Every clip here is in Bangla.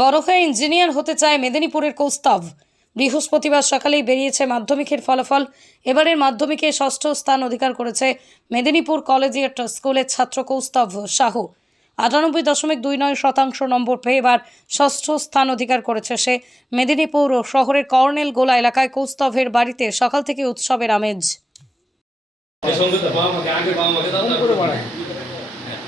বরফে ইঞ্জিনিয়ার হতে চায় মেদিনীপুরের কৌস্তাব বৃহস্পতিবার সকালেই বেরিয়েছে মাধ্যমিকের ফলাফল এবারের মাধ্যমিকে ষষ্ঠ স্থান অধিকার করেছে মেদিনীপুর কলেজিয়েট স্কুলের ছাত্র কৌস্তাভ শাহ আটানব্বই দশমিক দুই নয় শতাংশ নম্বর পেয়ে এবার ষষ্ঠ স্থান অধিকার করেছে সে মেদিনীপুর ও শহরের কর্নেল গোলা এলাকায় কৌস্তভের বাড়িতে সকাল থেকে উৎসবের আমেজ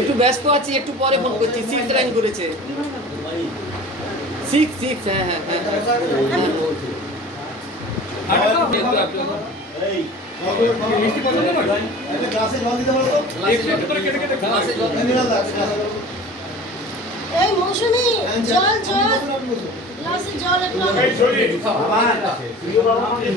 একটু ব্যস্ত আছি একটু পরে ফোন করছি সিক্স র্যাঙ্ক করেছে সিক্স সিক্স হ্যাঁ হ্যাঁ হ্যাঁ জল একটু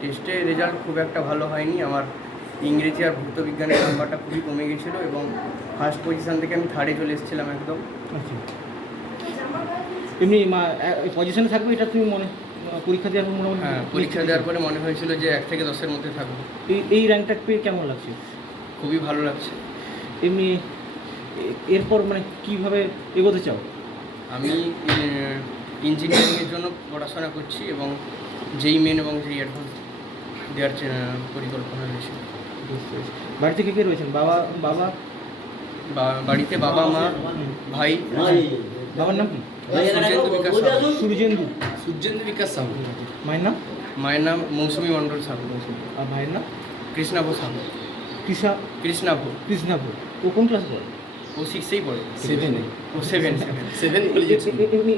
টেস্টে রেজাল্ট খুব একটা ভালো হয়নি আমার ইংরেজি আর ভূতবিজ্ঞানের নাম্বারটা খুবই কমে গেছিল এবং ফার্স্ট পজিশন থেকে আমি থার্ডে চলে এসেছিলাম একদম এমনি পজিশনে থাকবে এটা তুমি মনে পরীক্ষা দেওয়ার পর হ্যাঁ পরীক্ষা দেওয়ার পরে মনে হয়েছিল যে এক থেকে দশের মধ্যে থাকবো এই এই র্যাঙ্কটা পেয়ে কেমন লাগছে খুবই ভালো লাগছে এমনি এরপর মানে কীভাবে এগোতে চাও আমি ইঞ্জিনিয়ারিংয়ের জন্য পড়াশোনা করছি এবং যেই মেন এবং যেই অ্যাডভান্স দেওয়ার পরিকল্পনা রয়েছে বাড়িতে কে কে রয়েছেন বাবা বাবা বাড়িতে বাবা মা ভাই বাবার নাম সূর্যেন্দু বিকাশ সূর্যেন্দু সূর্যেন্দু বিকাশ সাহু মায়ের নাম মায়ের নাম মৌসুমী মণ্ডল সাহু আর নাম কৃষ্ণাভ সাহু কৃষা কৃষ্ণাভ কৃষ্ণাভ ও ক্লাস পড়ে ও সিক্সেই পড়ে সেভেন ও সেভেন সেভেন এমনি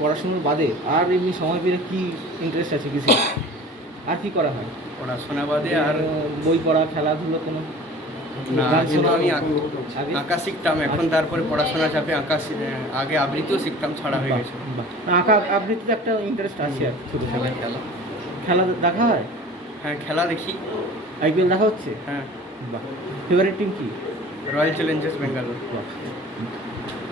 পড়াশুনোর বাদে আর এমনি সময় পেরে কি ইন্টারেস্ট আছে কিছু আর কি করা হয় পড়াশোনা বাদে আর বই পড়া খেলাধুলো কোনো আঁকা শিখতাম এখন তারপরে পড়াশোনা চাপে আঁকা আগে আবৃত্তিও শিখতাম ছাড়া হয়ে গেছে আঁকা আবৃত্তি একটা ইন্টারেস্ট আছে আর ছোটো খেলা খেলা দেখা হয় হ্যাঁ খেলা দেখি আইপিএল দেখা হচ্ছে হ্যাঁ ফেভারিট টিম কি রয়্যাল চ্যালেঞ্জার্স বেঙ্গালোর